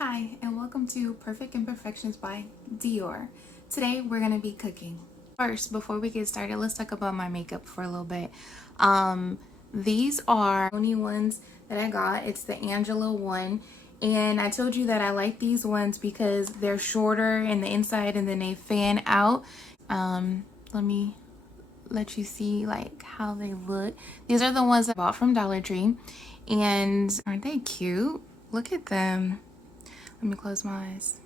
Hi, and welcome to Perfect Imperfections by Dior. Today we're going to be cooking. First, before we get started, let's talk about my makeup for a little bit. These are only ones that I got. It's the Angela one. And I told you that I like these ones because they're shorter in the inside and then they fan out. Let me let you see like how they look. These are the ones I bought from Dollar Tree. And aren't they cute? Look at them. Let me close my eyes.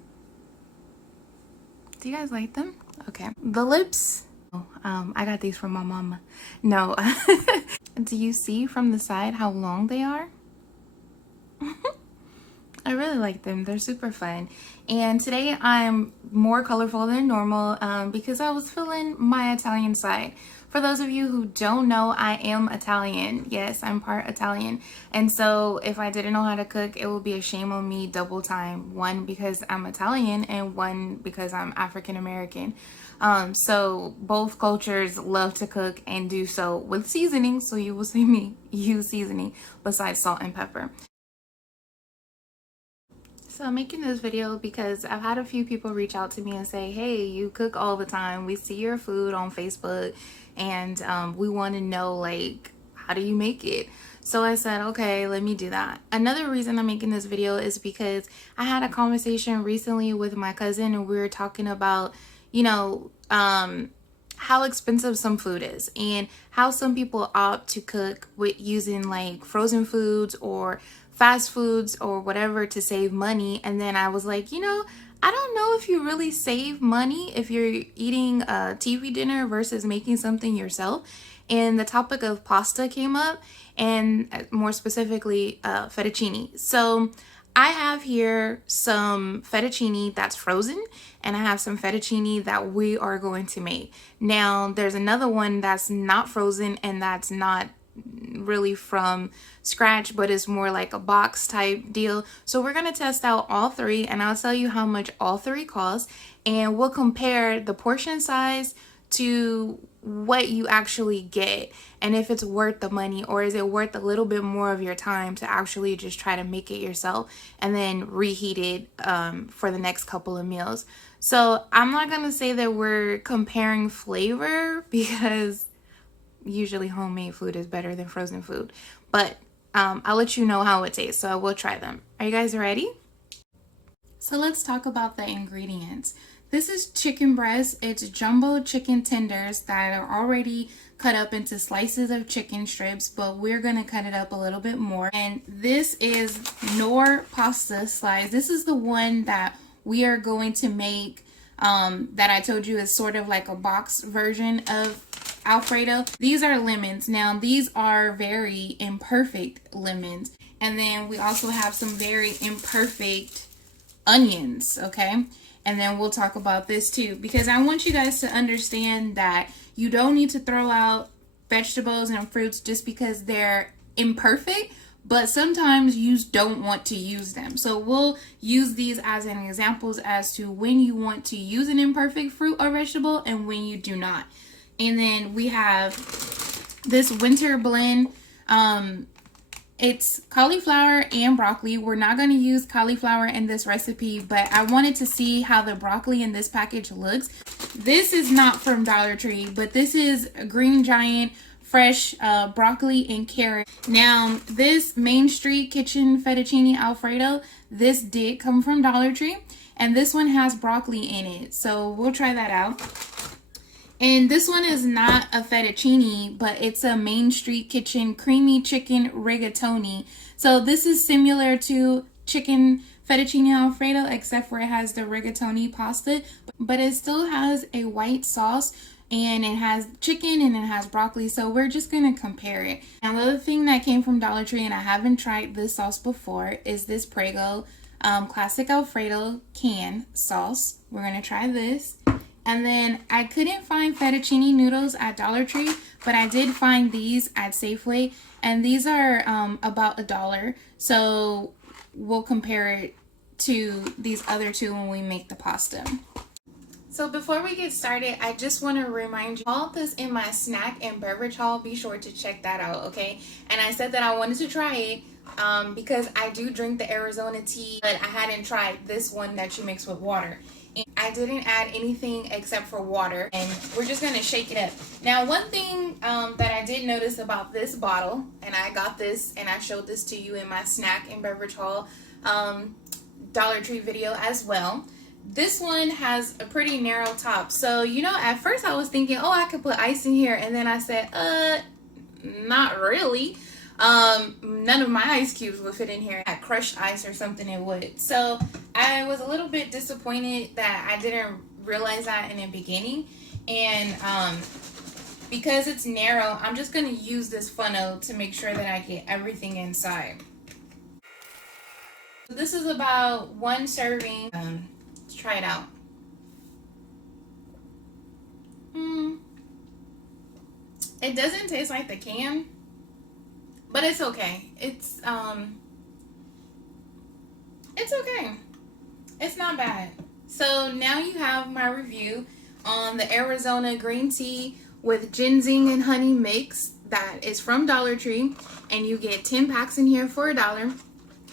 Do you guys like them? Okay. The lips. Oh, I got these from my mama. No. Do you see from the side how long they are? I really like them. They're super fun. And today I'm more colorful than normal because I was feeling my Italian side. For those of you who don't know, I am Italian. Yes, I'm part Italian. And so if I didn't know how to cook, it would be a shame on me double time. One, because I'm Italian, and one, because I'm African American. So both cultures love to cook and do so with seasoning. So you will see me use seasoning besides salt and pepper. So I'm making this video because I've had a few people reach out to me and say, hey, you cook all the time. We see your food on Facebook and we want to know, like, how do you make it? So I said, okay, let me do that. Another reason I'm making this video is because I had a conversation recently with my cousin and we were talking about, you know, how expensive some food is and how some people opt to cook with using like frozen foods or fast foods or whatever to save money. And then I was like, you know, I don't know if you really save money if you're eating a TV dinner versus making something yourself. And the topic of pasta came up, and more specifically fettuccine. So I have here some fettuccine that's frozen, and I have some fettuccine that we are going to make. Now, there's another one that's not frozen and that's not really from scratch, but it's more like a box type deal. So we're going to test out all three, and I'll tell you how much all three cost, and we'll compare the portion size to what you actually get and if it's worth the money, or is it worth a little bit more of your time to actually just try to make it yourself and then reheat it for the next couple of meals. So I'm not gonna say that we're comparing flavor because usually homemade food is better than frozen food, but I'll let you know how it tastes, so I will try them. Are you guys ready? So let's talk about the ingredients. This is chicken breast. It's jumbo chicken tenders that are already cut up into slices of chicken strips, but we're going to cut it up a little bit more. And this is Knorr pasta slice. This is the one that we are going to make that I told you is sort of like a box version of Alfredo. These are lemons. Now, these are very imperfect lemons. And then we also have some very imperfect onions, okay? And then we'll talk about this too, because I want you guys to understand that you don't need to throw out vegetables and fruits just because they're imperfect, but sometimes you don't want to use them. So we'll use these as an examples as to when you want to use an imperfect fruit or vegetable and when you do not. And then we have this winter blend. It's cauliflower and broccoli. We're not going to use cauliflower in this recipe, but I wanted to see how the broccoli in this package looks. This is not from Dollar Tree, but this is Green Giant fresh broccoli and carrot. Now, this Main Street Kitchen Fettuccine Alfredo, this did come from Dollar Tree, and this one has broccoli in it. So we'll try that out. And this one is not a fettuccine, but it's a Main Street Kitchen creamy chicken rigatoni. So this is similar to chicken fettuccine alfredo, except for it has the rigatoni pasta, but it still has a white sauce and it has chicken and it has broccoli. So we're just going to compare it. Now, the other thing that came from Dollar Tree, and I haven't tried this sauce before, is this Prego Classic Alfredo can sauce. We're going to try this. And then I couldn't find fettuccine noodles at Dollar Tree, but I did find these at Safeway, and these are about $1. So we'll compare it to these other two when we make the pasta. So before we get started, I just want to remind you, all this in my snack and beverage haul, be sure to check that out, okay? And I said that I wanted to try it because I do drink the Arizona tea, but I hadn't tried this one that you mix with water. And I didn't add anything except for water, and we're just gonna shake it up. Now, one thing that I did notice about this bottle, and I got this and I showed this to you in my snack and beverage haul Dollar Tree video as well. This one has a pretty narrow top. So, you know, at first I was thinking, oh, I could put ice in here. And then I said, not really. None of my ice cubes would fit in here. At crushed ice or something, it would. So I was a little bit disappointed that I didn't realize that in the beginning. And because it's narrow, I'm just going to use this funnel to make sure that I get everything inside. This is about one serving. Let's try it out. It doesn't taste like the can, but it's okay. It's okay. It's not bad. So now you have my review on the Arizona green tea with ginseng and honey mix that is from Dollar Tree, and you get 10 packs in here for $1.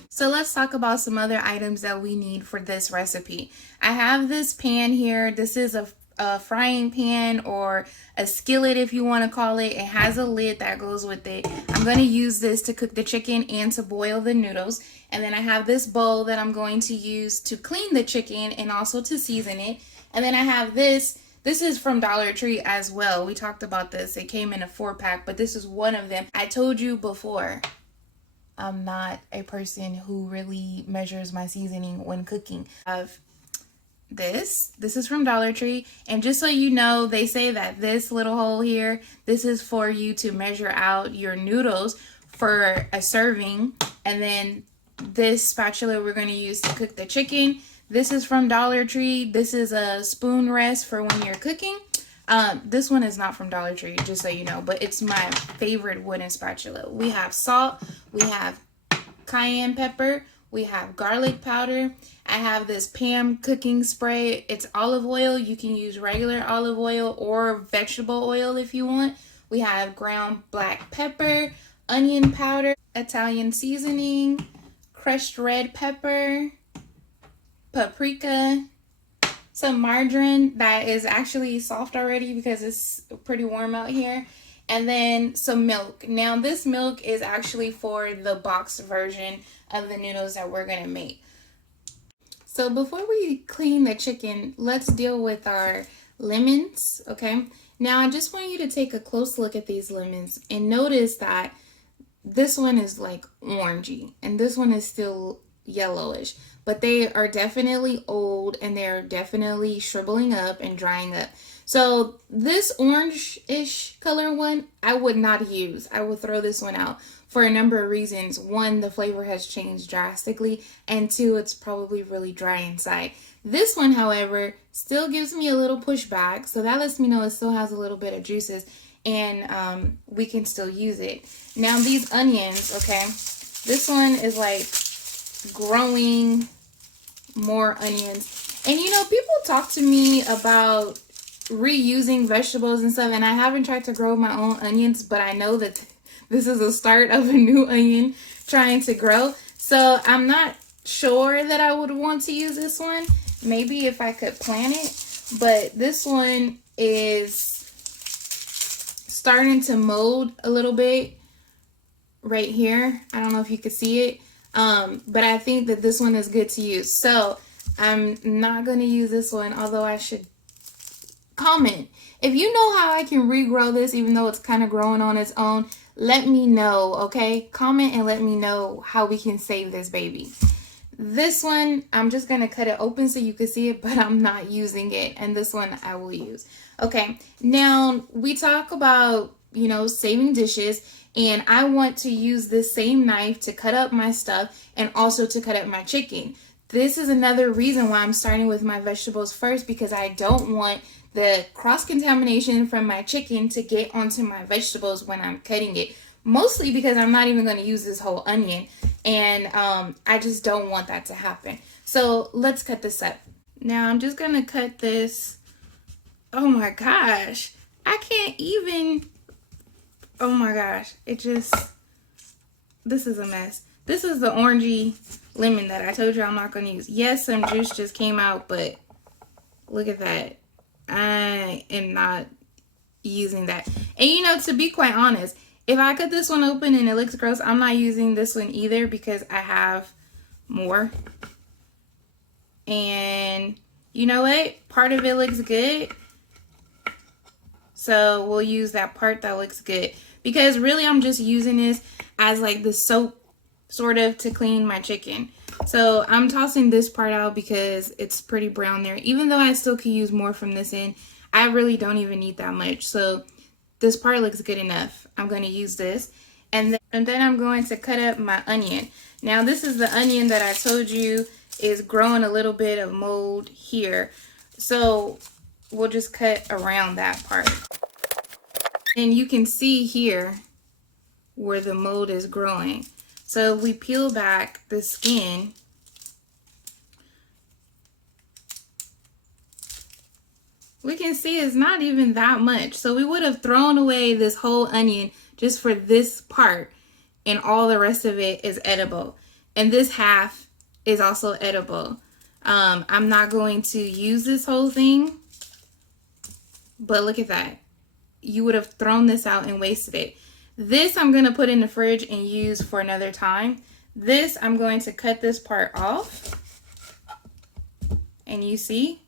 So let's talk about some other items that we need for this recipe. I have this pan here. This is a frying pan or a skillet if you want to call it. It has a lid that goes with it. I'm going to use this to cook the chicken and to boil the noodles. And then I have this bowl that I'm going to use to clean the chicken and also to season it. And then I have this. This is from Dollar Tree as well. We talked about this. It came in a 4-pack, but this is one of them. I told you before, I'm not a person who really measures my seasoning when cooking. I have this is from Dollar Tree, and just so you know, they say that this little hole here, this is for you to measure out your noodles for a serving. And then this spatula we're going to use to cook the chicken. This is from Dollar Tree. This is a spoon rest for when you're cooking. This one is not from Dollar Tree, just so you know, but it's my favorite wooden spatula. We have salt, we have cayenne pepper, we have garlic powder. I have this Pam cooking spray. It's olive oil. You can use regular olive oil or vegetable oil if you want. We have ground black pepper, onion powder, Italian seasoning, crushed red pepper, paprika, some margarine that is actually soft already because it's pretty warm out here, and then some milk. Now this milk is actually for the boxed version of the noodles that we're gonna make. So before we clean the chicken, let's deal with our lemons, okay? Now I just want you to take a close look at these lemons and notice that this one is like orangey and this one is still yellowish, but they are definitely old and they're definitely shriveling up and drying up. So this orange-ish color one, I would not use. I would throw this one out for a number of reasons. One, the flavor has changed drastically, and two, it's probably really dry inside. This one, however, still gives me a little pushback, so that lets me know it still has a little bit of juices, and we can still use it. Now these onions, okay, this one is like growing more onions. And you know, people talk to me about reusing vegetables and stuff, and I haven't tried to grow my own onions, but I know that this is a start of a new onion trying to grow. So I'm not sure that I would want to use this one. Maybe if I could plant it, but this one is starting to mold a little bit right here. I don't know if you can see it. But I think that this one is good to use. So I'm not going to use this one, although I should comment. If you know how I can regrow this, even though it's kind of growing on its own, let me know, okay? Comment and let me know how we can save this baby. This one, I'm just going to cut it open so you can see it, but I'm not using it. And this one I will use. Okay, now we talk about, you know, saving dishes. And I want to use this same knife to cut up my stuff and also to cut up my chicken. This is another reason why I'm starting with my vegetables first, because I don't want the cross-contamination from my chicken to get onto my vegetables when I'm cutting it. Mostly because I'm not even going to use this whole onion. And I just don't want that to happen. So let's cut this up. Now I'm just going to cut this. Oh my gosh. I can't even... Oh my gosh, this is a mess. This is the orangey lemon that I told you I'm not going to use. Yes, some juice just came out, but look at that. I am not using that. And you know, to be quite honest, if I cut this one open and it looks gross, I'm not using this one either because I have more. And you know what? Part of it looks good. So we'll use that part that looks good. Because really I'm just using this as like the soap sort of to clean my chicken. So I'm tossing this part out because it's pretty brown there. Even though I still could use more from this end, I really don't even need that much. So this part looks good enough. I'm going to use this. And then I'm going to cut up my onion. Now this is the onion that I told you is growing a little bit of mold here. So we'll just cut around that part. And you can see here where the mold is growing. So we peel back the skin. We can see it's not even that much. So we would have thrown away this whole onion just for this part, and all the rest of it is edible. And this half is also edible. I'm not going to use this whole thing, but look at that. You would have thrown this out and wasted it. This I'm going to put in the fridge and use for another time. This, I'm going to cut this part off. And you see,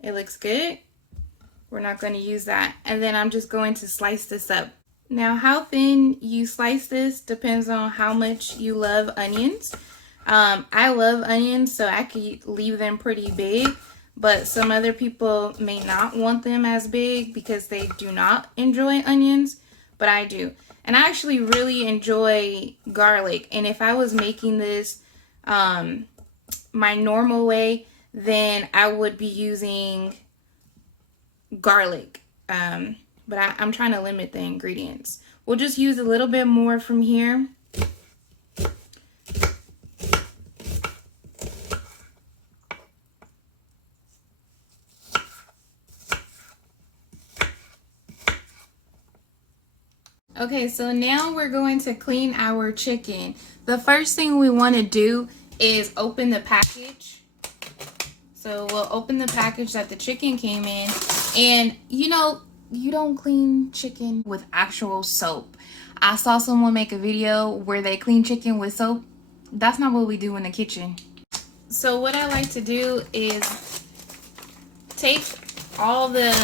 it looks good. We're not going to use that. And then I'm just going to slice this up. Now, how thin you slice this depends on how much you love onions. I love onions, so I could leave them pretty big. But some other people may not want them as big because they do not enjoy onions. But I do. And I actually really enjoy garlic. And if I was making this my normal way, then I would be using garlic. But I'm trying to limit the ingredients. We'll just use a little bit more from here. Okay, so now we're going to clean our chicken. The first thing we want to do is open the package. So we'll open the package that the chicken came in. And you know, you don't clean chicken with actual soap. I saw someone make a video where they clean chicken with soap. That's not what we do in the kitchen. So what I like to do is take all the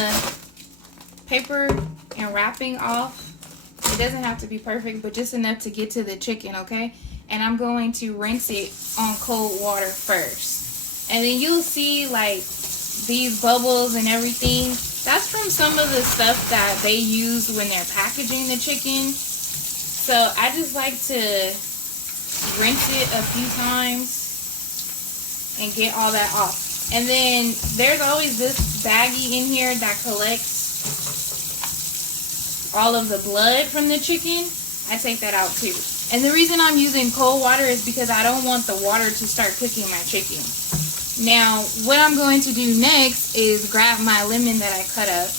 paper and wrapping off. It doesn't have to be perfect, but just enough to get to the chicken, okay? And I'm going to rinse it on cold water first. And then you'll see like these bubbles and everything. That's from some of the stuff that they use when they're packaging the chicken. So I just like to rinse it a few times and get all that off. And then there's always this baggie in here that collects all of the blood from the chicken. I take that out too. And the reason I'm using cold water is because I don't want the water to start cooking my chicken. Now, what I'm going to do next is grab my lemon that I cut up.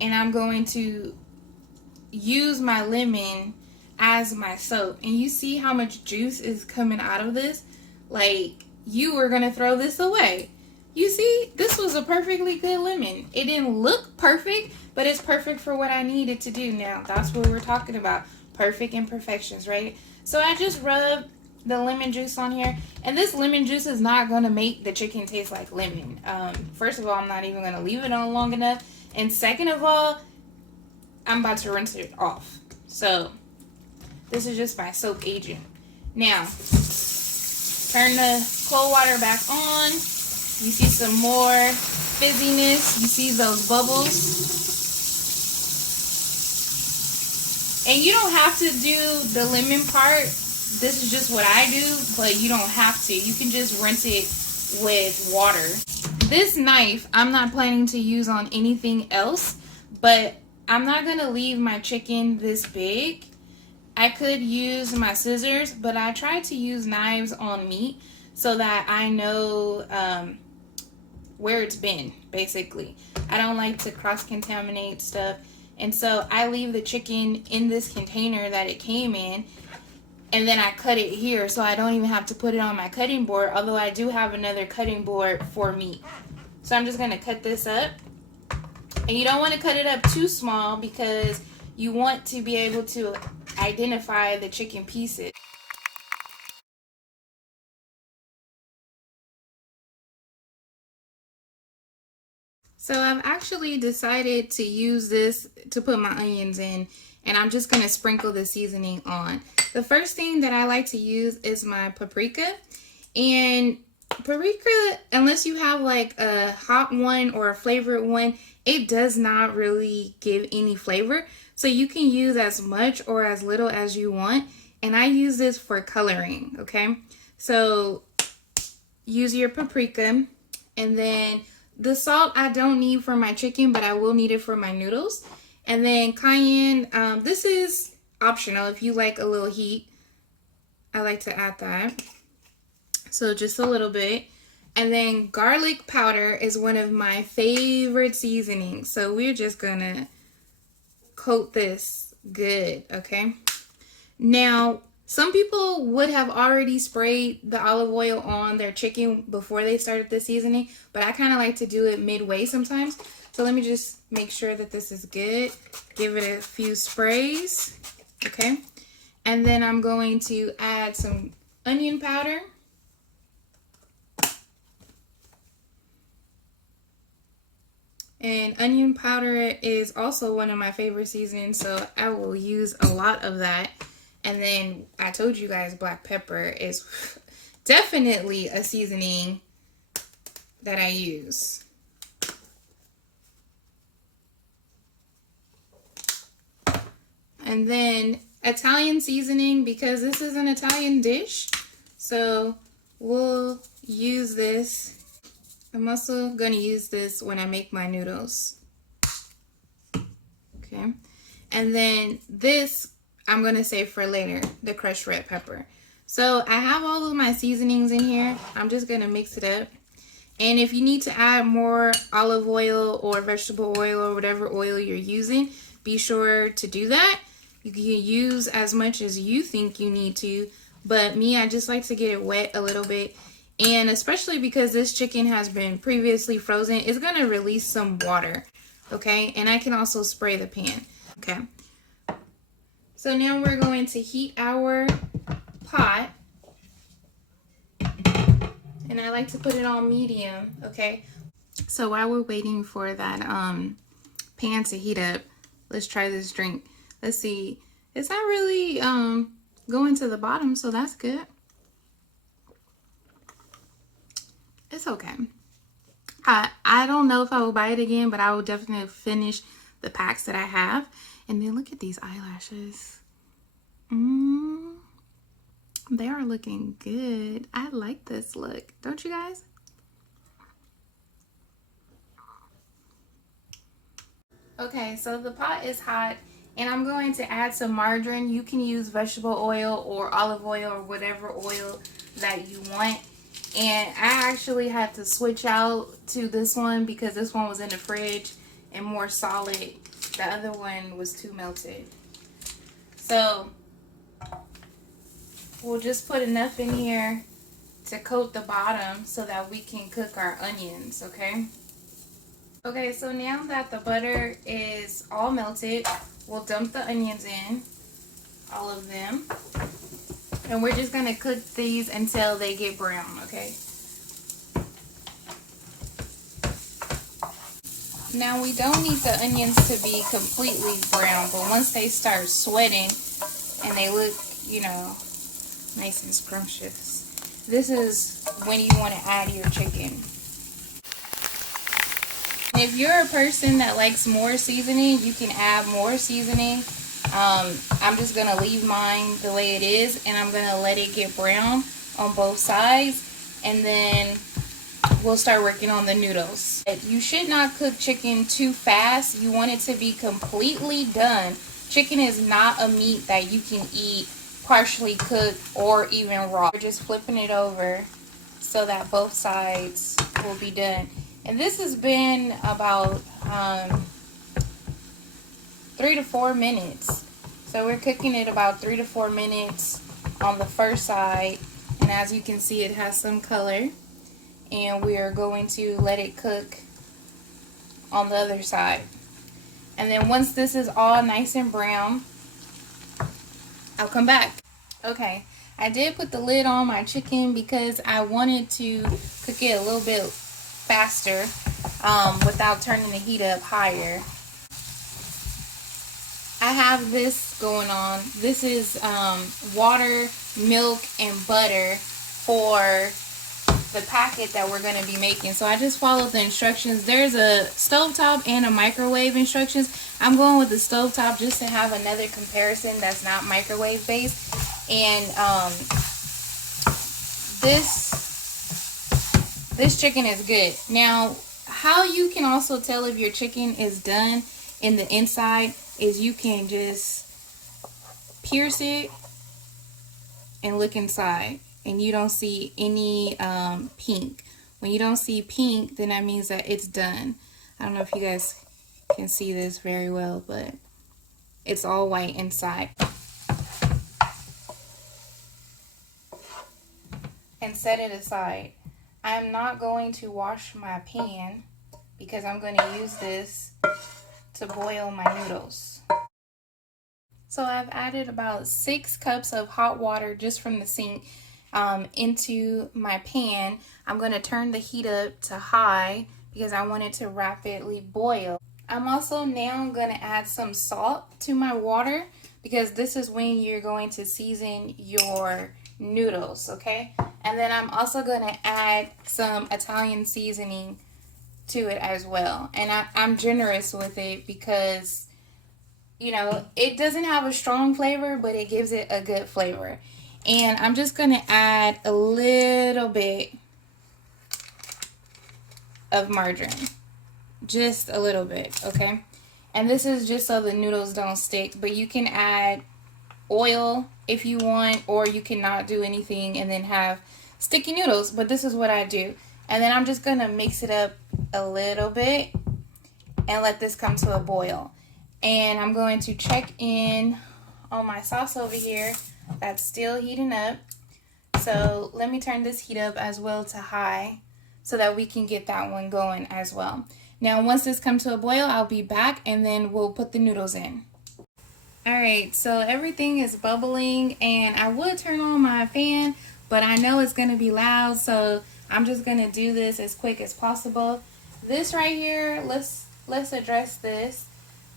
And I'm going to use my lemon as my soap. And you see how much juice is coming out of this? Like, you were going to throw this away. You see, this was a perfectly good lemon. It didn't look perfect, but it's perfect for what I needed to do. Now, that's what we're talking about. Perfect imperfections, right? So I just rubbed the lemon juice on here. And this lemon juice is not going to make the chicken taste like lemon. First of all, I'm not even going to leave it on long enough. And second of all, I'm about to rinse it off. So this is just my soap agent. Now, turn the cold water back on. You see some more fizziness. You see those bubbles. And you don't have to do the lemon part. This is just what I do, but you don't have to. You can just rinse it with water. This knife, I'm not planning to use on anything else, but I'm not going to leave my chicken this big. I could use my scissors, but I try to use knives on meat so that I know where it's been, basically. I don't like to cross-contaminate stuff. And so I leave the chicken in this container that it came in. and then I cut it here, so I don't even have to put it on my cutting board, although I do have another cutting board for meat. So I'm just going to cut this up. And you don't want to cut it up too small because you want to be able to identify the chicken pieces. So I've actually decided to use this to put my onions in, and I'm just going to sprinkle the seasoning on. The first thing that I like to use is my paprika. And paprika, unless you have like a hot one or a flavored one, it does not really give any flavor. So you can use as much or as little as you want. And I use this for coloring, okay? So use your paprika, and then the salt I don't need for my chicken, but I will need it for my noodles. And then cayenne, this is optional if you like a little heat. I like to add that. So just a little bit. And then garlic powder is one of my favorite seasonings. So we're just gonna coat this good, okay? Now, some people would have already sprayed the olive oil on their chicken before they started the seasoning, but I kind of like to do it midway sometimes. So let me just make sure that this is good. Give it a few sprays, okay? And then I'm going to add some onion powder. And onion powder is also one of my favorite seasonings, so I will use a lot of that. And then I told you guys black pepper is definitely a seasoning that I use. And then Italian seasoning, because this is an Italian dish, so we'll use this. I'm also going to use this when I make my noodles. Okay. And then this I'm going to save for later, the crushed red pepper. So I have all of my seasonings in here. I'm just going to mix it up. And if you need to add more olive oil or vegetable oil or whatever oil you're using, be sure to do that. You can use as much as you think you need to. But me, I just like to get it wet a little bit. And especially because this chicken has been previously frozen, it's going to release some water. Okay? And I can also spray the pan. Okay? So now we're going to heat our pot. And I like to put it on medium, okay? So while we're waiting for that pan to heat up, let's try this drink. Let's see. It's not really going to the bottom, so that's good. It's okay. I don't know if I will buy it again, but I will definitely finish the packs that I have. And then look at these eyelashes. They are looking good. I like this look. Don't you guys? Okay, so the pot is hot and I'm going to add some margarine. You can use vegetable oil or olive oil or whatever oil that you want. And I actually had to switch out to this one because this one was in the fridge and more solid. The other one was too melted. So we'll just put enough in here to coat the bottom so that we can cook our onions, okay? Okay, so now that the butter is all melted, we'll dump the onions in, all of them. And we're just gonna cook these until they get brown, okay? Now we don't need the onions to be completely brown, but once they start sweating and they look, you know, nice and scrumptious, this is when you want to add your chicken. If you're a person that likes more seasoning, you can add more seasoning. I'm just going to leave mine the way it is, and I'm going to let it get brown on both sides, and then we'll start working on the noodles. You should not cook chicken too fast. You want it to be completely done. Chicken is not a meat that you can eat partially cooked or even raw. We're just flipping it over so that both sides will be done. And this has been about 3 to 4 minutes. So we're cooking it about 3 to 4 minutes on the first side, and as you can see, it has some color, and we are going to let it cook on the other side. And then once this is all nice and brown, I'll come back. Okay, I did put the lid on my chicken because I wanted to cook it a little bit faster without turning the heat up higher. I have this going on. This is water, milk, and butter for the packet that we're going to be making. So I just followed the instructions. There's a stovetop and a microwave instructions. I'm going with the stovetop just to have another comparison that's not microwave based. And this chicken is good. Now, how you can also tell if your chicken is done in the inside is you can just pierce it and look inside, and you don't see any pink. When you don't see pink, then that means that it's done. I don't know if you guys can see this very well, but it's all white inside. And set it aside. I'm not going to wash my pan because I'm going to use this to boil my noodles. So I've added about 6 cups of hot water just from the sink into my pan. I'm going to turn the heat up to high because I want it to rapidly boil. I'm also now going to add some salt to my water because this is when you're going to season your noodles, okay? And then I'm also going to add some Italian seasoning to it as well. And I'm generous with it because, you know, it doesn't have a strong flavor, but it gives it a good flavor. And I'm just going to add a little bit of margarine. Just a little bit, okay? And this is just so the noodles don't stick, but you can add oil if you want, or you cannot do anything and then have sticky noodles, but this is what I do. And then I'm just gonna mix it up a little bit and let this come to a boil. And I'm going to check in on my sauce over here that's still heating up. So let me turn this heat up as well to high so that we can get that one going as well. Now once this comes to a boil, I'll be back and then we'll put the noodles in. Alright, so everything is bubbling, and I would turn on my fan, but I know it's going to be loud, so I'm just going to do this as quick as possible. This right here, let's address this.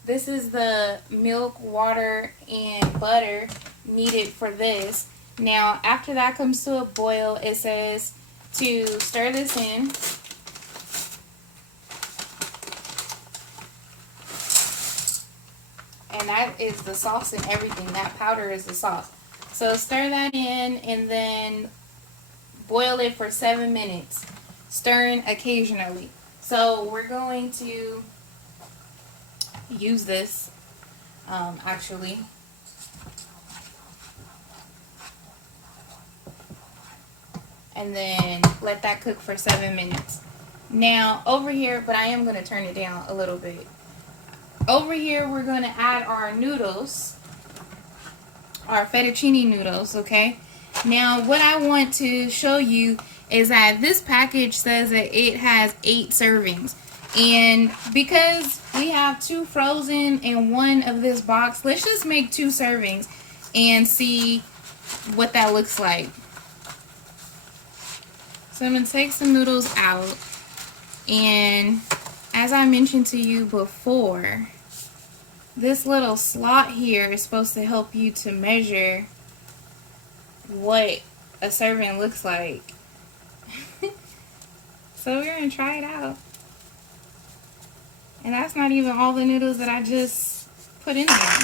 This is the milk, water, and butter needed for this. Now, after that comes to a boil, it says to stir this in. And that is the sauce and everything. That powder is the sauce. So stir that in and then boil it for 7 minutes, stirring occasionally. So we're going to use this actually. And then let that cook for 7 minutes. Now over here, but I am going to turn it down a little bit. Over here, we're going to add our noodles, our fettuccine noodles, okay? Now, what I want to show you is that this package says that it has 8 servings. And because we have 2 frozen and 1 of this box, let's just make 2 servings and see what that looks like. So I'm going to take some noodles out. And as I mentioned to you before, this little slot here is supposed to help you to measure what a serving looks like. So we're going to try it out. And that's not even all the noodles that I just put in there.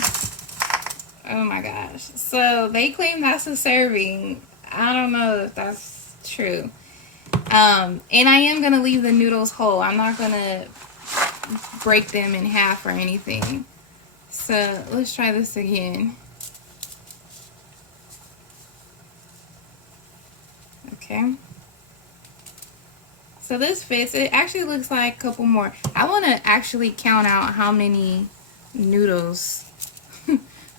Oh my gosh. So they claim that's a serving. I don't know if that's true. And I am going to leave the noodles whole. I'm not going to break them in half or anything. So let's try this again. Okay. So this fits. It actually looks like a couple more. I want to actually count out how many noodles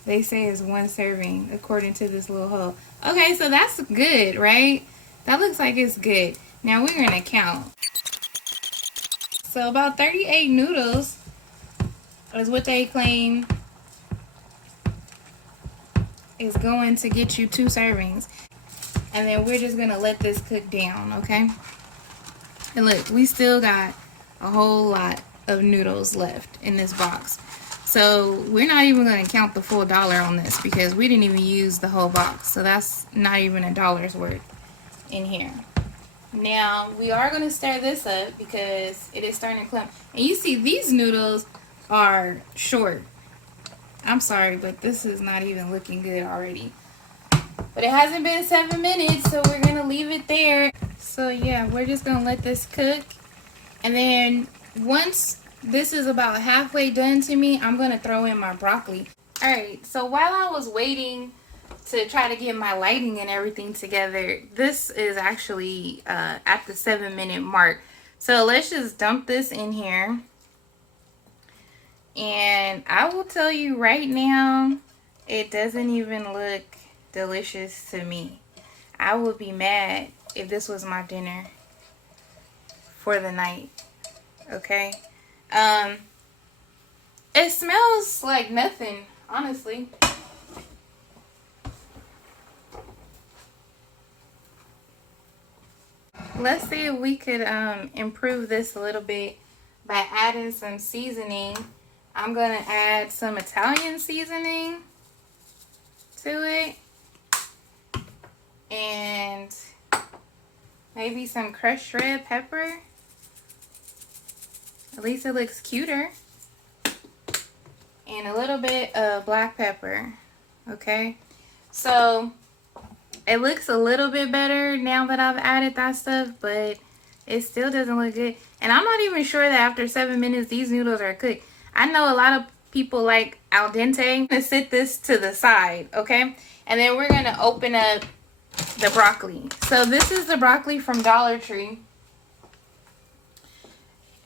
They say it's 1 serving according to this little hole. Okay, so that's good, right? That looks like it's good. Now we're gonna count. So about 38 noodles is what they claim is going to get you 2 servings. And then we're just gonna let this cook down, okay? And look, we still got a whole lot of noodles left in this box. So we're not even gonna count the full dollar on this because we didn't even use the whole box. So that's not even $1's worth in here. Now we are gonna stir this up because it is starting to clump. And you see these noodles are short. I'm sorry, but this is not even looking good already. But it hasn't been 7 minutes, so we're gonna leave it there. So yeah, we're just gonna let this cook. And then once this is about halfway done to me, I'm gonna throw in my broccoli. Alright, so while I was waiting to try to get my lighting and everything together, this is actually at the 7-minute mark. So let's just dump this in here. And I will tell you right now, it doesn't even look delicious to me. I would be mad if this was my dinner for the night. Okay? It smells like nothing, honestly. Let's see if we could improve this a little bit by adding some seasoning. I'm gonna add some Italian seasoning to it and maybe some crushed red pepper. At least it looks cuter. And a little bit of black pepper. Okay, so it looks a little bit better now that I've added that stuff, but it still doesn't look good. And I'm not even sure that after 7 minutes these noodles are cooked. I know a lot of people like al dente. I'm gonna sit this to the side, okay? And then we're gonna open up the broccoli. So this is the broccoli from Dollar Tree.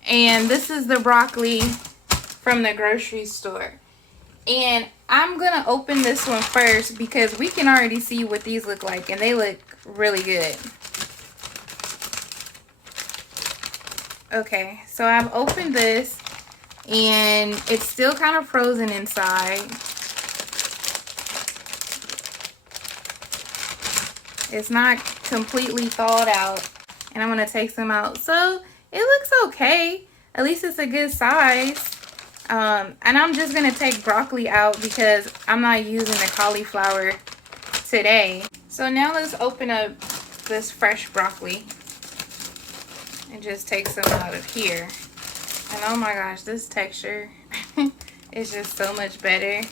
And this is the broccoli from the grocery store. And I'm gonna open this one first because we can already see what these look like, and they look really good. Okay, so I've opened this and it's still kind of frozen inside. It's not completely thawed out, and I'm gonna take some out. So it looks okay. At least it's a good size. And I'm just gonna take broccoli out because I'm not using the cauliflower today. So now let's open up this fresh broccoli and just take some out of here. And oh my gosh, this texture is just so much better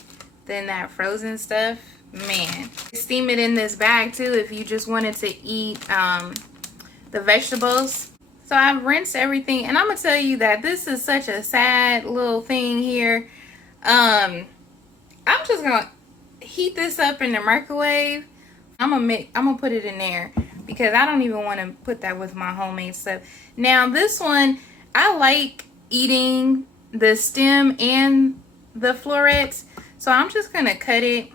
than that frozen stuff. Man, steam it in this bag too if you just wanted to eat the vegetables. So I've rinsed everything, and I'm gonna tell you that this is such a sad little thing here. I'm just gonna heat this up in the microwave. I'm gonna put it in there because I don't even want to put that with my homemade stuff. Now this one, I like eating the stem and the florets, so I'm just gonna cut it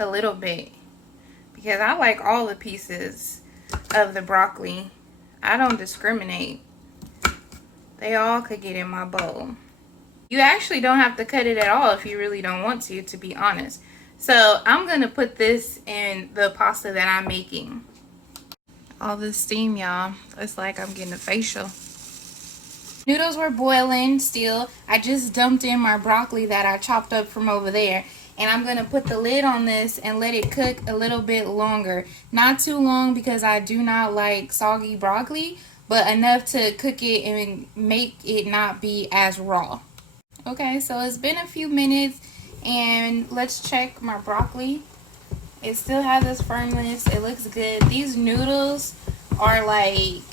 a little bit because I like all the pieces of the broccoli. I don't discriminate. They all could get in my bowl. You actually don't have to cut it at all if you really don't want to be honest. So I'm gonna put this in the pasta that I'm making. All this steam, y'all. It's like I'm getting a facial. Noodles were boiling still. I just dumped in my broccoli that I chopped up from over there. And I'm going to put the lid on this and let it cook a little bit longer. Not too long because I do not like soggy broccoli, but enough to cook it and make it not be as raw. Okay, so it's been a few minutes and let's check my broccoli. It still has this firmness. It looks good. These noodles are like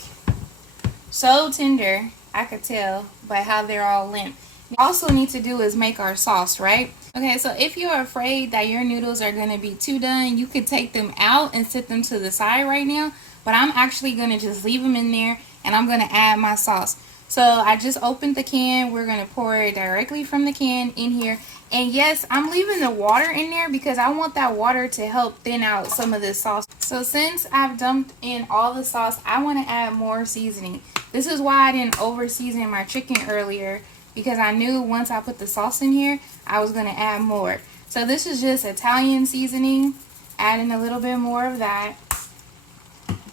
so tender, I could tell by how they're all limp. What we also need to do is make our sauce, right? Okay, so if you're afraid that your noodles are going to be too done, you could take them out and set them to the side right now. But I'm actually going to just leave them in there and I'm going to add my sauce. So I just opened the can. We're going to pour it directly from the can in here. And yes, I'm leaving the water in there because I want that water to help thin out some of this sauce. So since I've dumped in all the sauce, I want to add more seasoning. This is why I didn't over season my chicken earlier, because I knew once I put the sauce in here, I was going to add more. So this is just Italian seasoning, adding a little bit more of that.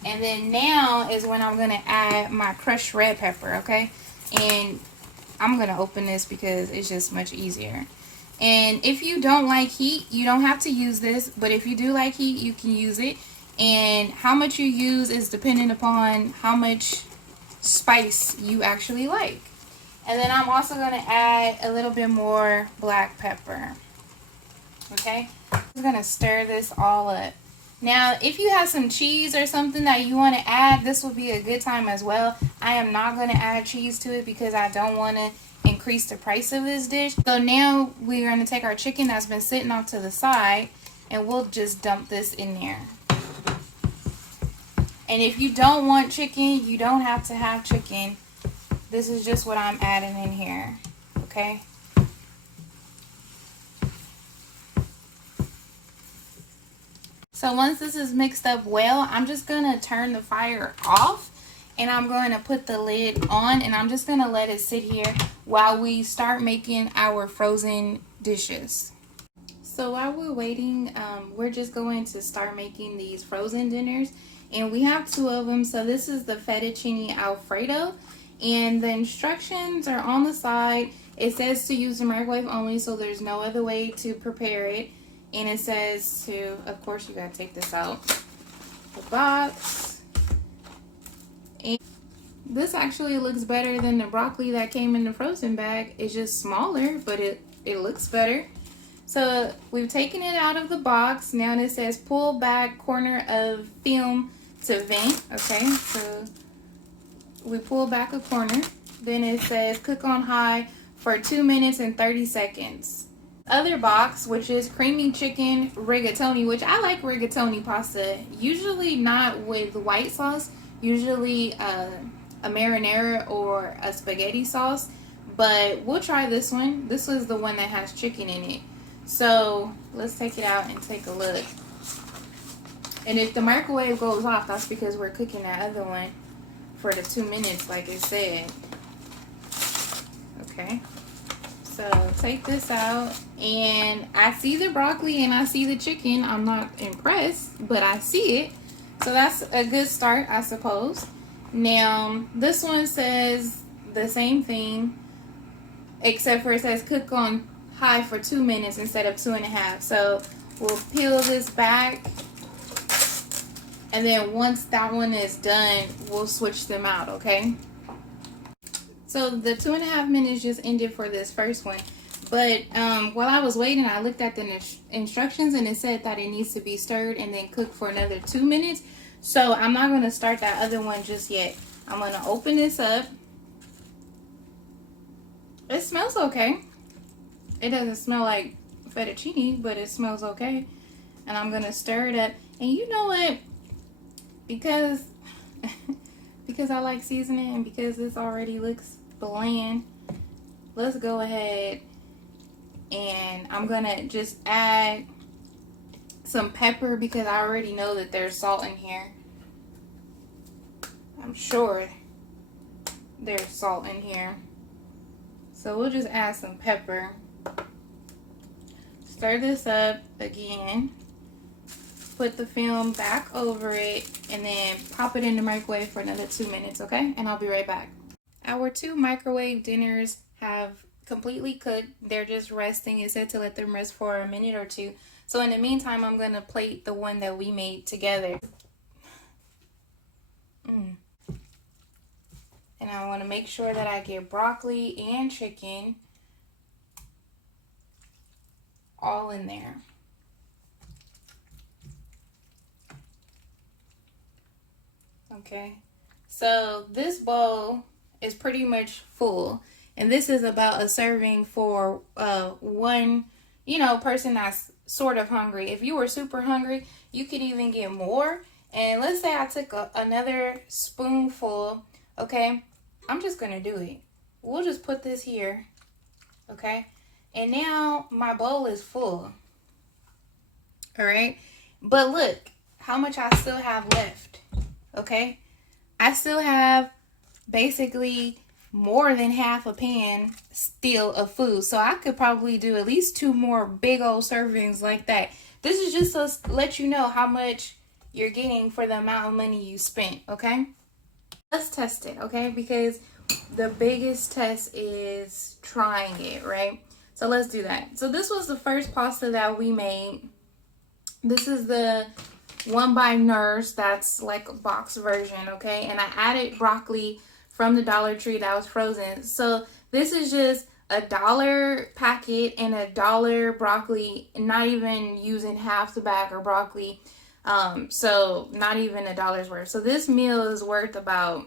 And then now is when I'm going to add my crushed red pepper, okay? And I'm going to open this because it's just much easier. And if you don't like heat, you don't have to use this. But if you do like heat, you can use it. And how much you use is dependent upon how much spice you actually like. And then I'm also going to add a little bit more black pepper. Okay? I'm going to stir this all up. Now, if you have some cheese or something that you want to add, this will be a good time as well. I am not going to add cheese to it because I don't want to increase the price of this dish. So now we're going to take our chicken that's been sitting off to the side and we'll just dump this in there. And if you don't want chicken, you don't have to have chicken. This is just what I'm adding in here. Okay? So once this is mixed up well, I'm just going to turn the fire off and I'm going to put the lid on and I'm just going to let it sit here while we start making our frozen dishes. So while we're waiting, we're just going to start making these frozen dinners, and we have two of them. So this is the Fettuccine Alfredo, and the instructions are on the side. It says to use the microwave only, so there's no other way to prepare it. And it says to, of course, you gotta take this out the box. And this actually looks better than the broccoli that came in the frozen bag. It's just smaller, but it looks better. So we've taken it out of the box. Now it says pull back corner of film to vent. Okay, so we pull back a corner. Then it says cook on high for 2 minutes and 30 seconds. Other box, which is creamy chicken rigatoni, which I like rigatoni pasta, usually not with white sauce, usually a marinara or a spaghetti sauce, but we'll try this one. This was the one that has chicken in it. So let's take it out and take a look. And if the microwave goes off, that's because we're cooking that other one for the 2 minutes like it said. Okay. So take this out, and I see the broccoli and I see the chicken. I'm not impressed, but I see it. So that's a good start, I suppose. Now, this one says the same thing, except for it says cook on high for 2 minutes instead of 2.5. So we'll peel this back, and then once that one is done, we'll switch them out, okay? So the 2.5 minutes just ended for this first one. But while I was waiting, I looked at the instructions and it said that it needs to be stirred and then cooked for another 2 minutes. So I'm not going to start that other one just yet. I'm going to open this up. It smells okay. It doesn't smell like fettuccine, but it smells okay. And I'm going to stir it up. And you know what? Because I like seasoning and because this already looks bland, let's go ahead and I'm gonna just add some pepper because I already know that there's salt in here. I'm sure there's salt in here. So we'll just add some pepper. Stir this up again. Put the film back over it and then pop it in the microwave for another 2 minutes, okay? And I'll be right back. Our 2 microwave dinners have completely cooked. They're just resting. It said to let them rest for a minute or 2. So in the meantime, I'm going to plate the one that we made together. And I want to make sure that I get broccoli and chicken all in there. Okay, so this bowl is pretty much full, and this is about a serving for one, person that's sort of hungry. If you were super hungry, you could even get more. And let's say I took another spoonful. Okay, I'm just gonna do it. We'll just put this here. Okay, And now my bowl is full. All right. But look how much I still have left. Okay. I still have basically more than half a pan still of food. So I could probably do at least 2 more big old servings like that. This is just to let you know how much you're getting for the amount of money you spent. Okay. Let's test it. Okay. Because the biggest test is trying it. Right. So let's do that. So this was the first pasta that we made. This is the one by Knorr. That's like a box version, okay? And I added broccoli from the Dollar Tree that was frozen. So this is just $1 packet and $1 broccoli, not even using half the bag of broccoli. So not even $1's worth. So this meal is worth about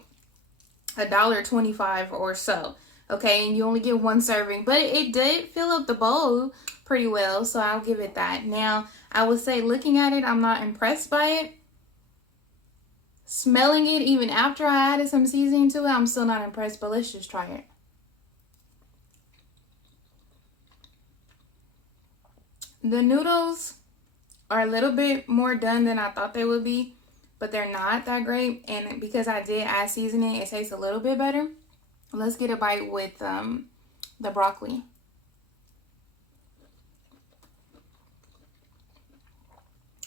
$1.25 or so. Okay, and you only get 1 serving, but it did fill up the bowl pretty well, so I'll give it that. Now, I would say looking at it, I'm not impressed by it. Smelling it, even after I added some seasoning to it, I'm still not impressed, but let's just try it. The noodles are a little bit more done than I thought they would be, but they're not that great, and because I did add seasoning, it tastes a little bit better. Let's get a bite with the broccoli.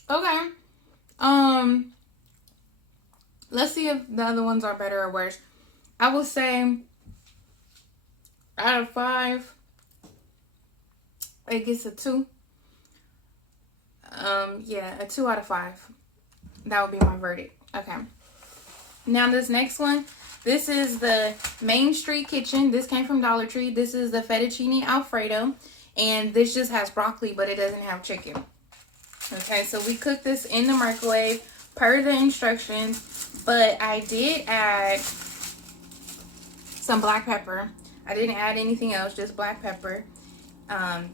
Okay. Let's see if the other ones are better or worse. I will say out of 5, it gets a 2. Yeah, a 2 out of 5. That would be my verdict. Okay. Now this next one. This is the Main Street Kitchen. This came from Dollar Tree. This is the Fettuccine Alfredo. And this just has broccoli, but it doesn't have chicken. Okay, so we cooked this in the microwave per the instructions. But I did add some black pepper. I didn't add anything else, just black pepper.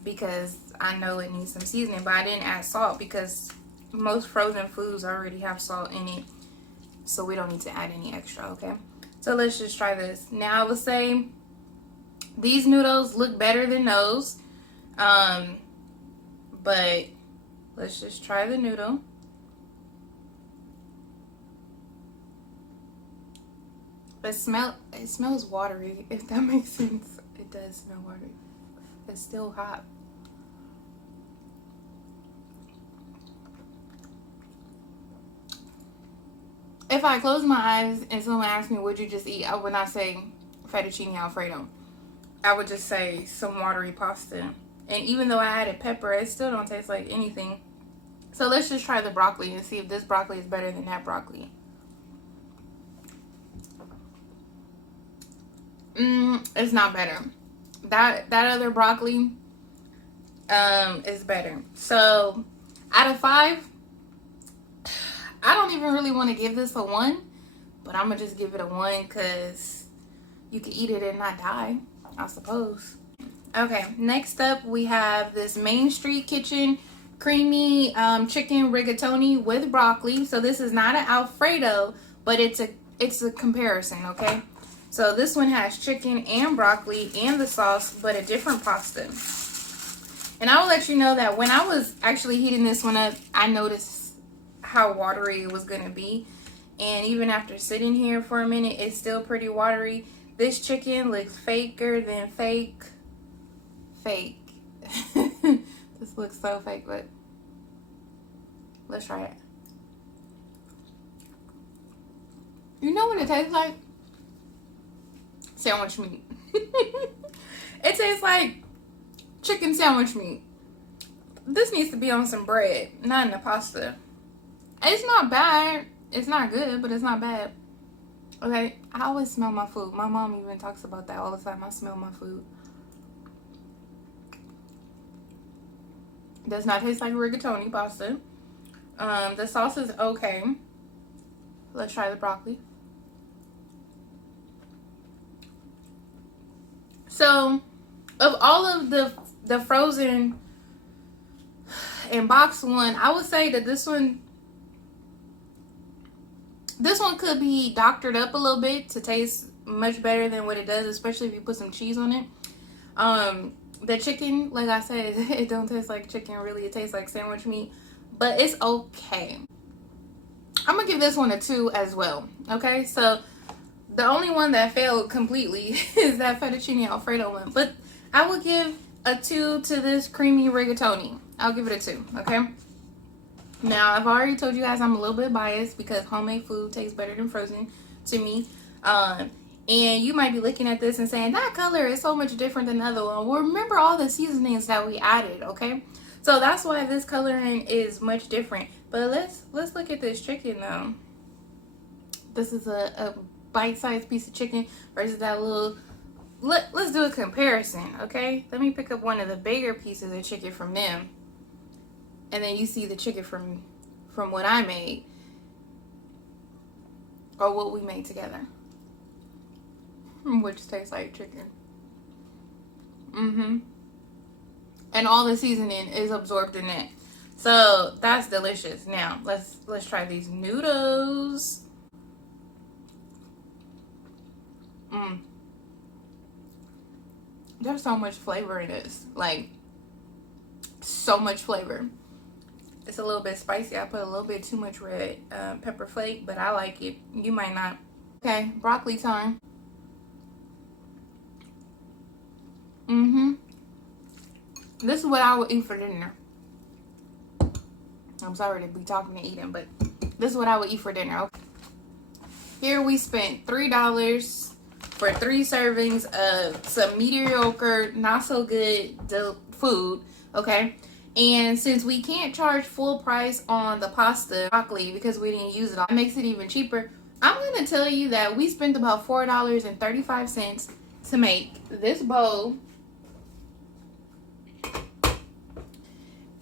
Because I know it needs some seasoning. But I didn't add salt because most frozen foods already have salt in it. So we don't need to add any extra, okay? So let's just try this. Now I would say these noodles look better than those. But let's just try the noodle. It smells watery, if that makes sense. It does smell watery. It's still hot. If I close my eyes and someone asks me, would you just eat? I would not say fettuccine alfredo. I would just say some watery pasta. And even though I added pepper, it still don't taste like anything. So let's just try the broccoli and see if this broccoli is better than that broccoli. It's not better. That other broccoli is better. So out of 5, I don't even really want to give this a 1, but I'm gonna just give it a 1 because you can eat it and not die, I suppose. Okay, next up we have this Main Street Kitchen creamy chicken rigatoni with broccoli. So this is not an Alfredo, but it's a comparison, okay? So this one has chicken and broccoli and the sauce, but a different pasta. And I will let you know that when I was actually heating this one up, I noticed how watery it was gonna be, and even after sitting here for a minute, it's still pretty watery. This chicken looks faker than fake. This looks so fake, but let's try it. You know what it tastes like? Sandwich meat. It tastes like chicken sandwich meat. This needs to be on some bread, not in the pasta. It's not bad. It's not good, but it's not bad. Okay, I always smell my food. My mom even talks about that all the time. I smell my food. Does not taste like rigatoni pasta. The sauce is okay. Let's try the broccoli. So, of all of the frozen and box one, I would say that this one could be doctored up a little bit to taste much better than what it does, especially if you put some cheese on it. The chicken, like I said, it don't taste like chicken really. It tastes like sandwich meat, but it's okay. I'm gonna give this one a 2 as well. Okay, so the only one that failed completely is that fettuccine alfredo one, but I will give a 2 to this creamy rigatoni. I'll give it a 2. Okay, now I've already told you guys I'm a little bit biased because homemade food tastes better than frozen to me. And you might be looking at this and saying that color is so much different than the other one. Well, remember all the seasonings that we added. Okay, so that's why this coloring is much different. But let's look at this chicken though. This is a bite-sized piece of chicken versus that little. Let's do a comparison. Okay, let me pick up one of the bigger pieces of chicken from them, and then you see the chicken from what I made or what we made together, which tastes like chicken. And all the seasoning is absorbed in it, so that's delicious. Now let's try these noodles. There's so much flavor in this, like so much flavor. It's a little bit spicy. I put a little bit too much red pepper flake, but I like it. You might not. Okay, broccoli time. This is what I would eat for dinner. I'm sorry to be talking and eating, but this is what I would eat for dinner. Okay. Here we spent $3 for 3 servings of some mediocre, not so good food. Okay, and since we can't charge full price on the pasta broccoli because we didn't use it all, it makes it even cheaper. I'm gonna tell you that we spent about $4.35 to make this bowl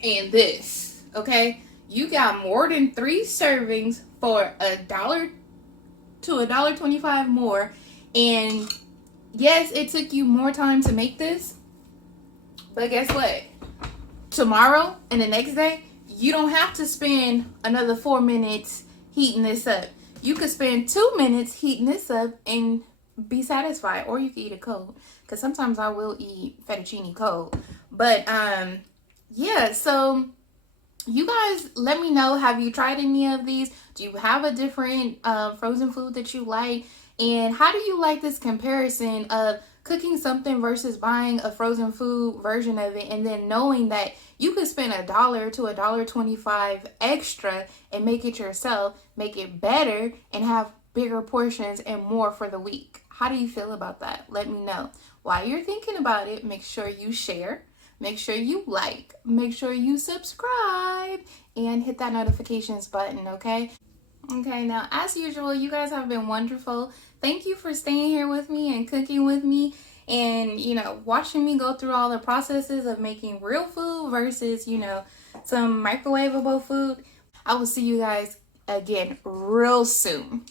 and this. Okay, you got more than 3 servings for $1 to $1.25 more. And yes, it took you more time to make this, but guess what? Tomorrow and the next day, you don't have to spend another 4 minutes heating this up. You could spend 2 minutes heating this up and be satisfied, or you can eat it cold, because sometimes I will eat fettuccine cold. But yeah, so you guys let me know, have you tried any of these? Do you have a different frozen food that you like? And how do you like this comparison of cooking something versus buying a frozen food version of it, and then knowing that you could spend $1 to $1.25 extra and make it yourself, make it better, and have bigger portions and more for the week? How do you feel about that? Let me know. While you're thinking about it, make sure you share, make sure you like, make sure you subscribe, and hit that notifications button, okay? Okay, now as usual, you guys have been wonderful. Thank you for staying here with me and cooking with me, and watching me go through all the processes of making real food versus some microwavable food. I will see you guys again real soon.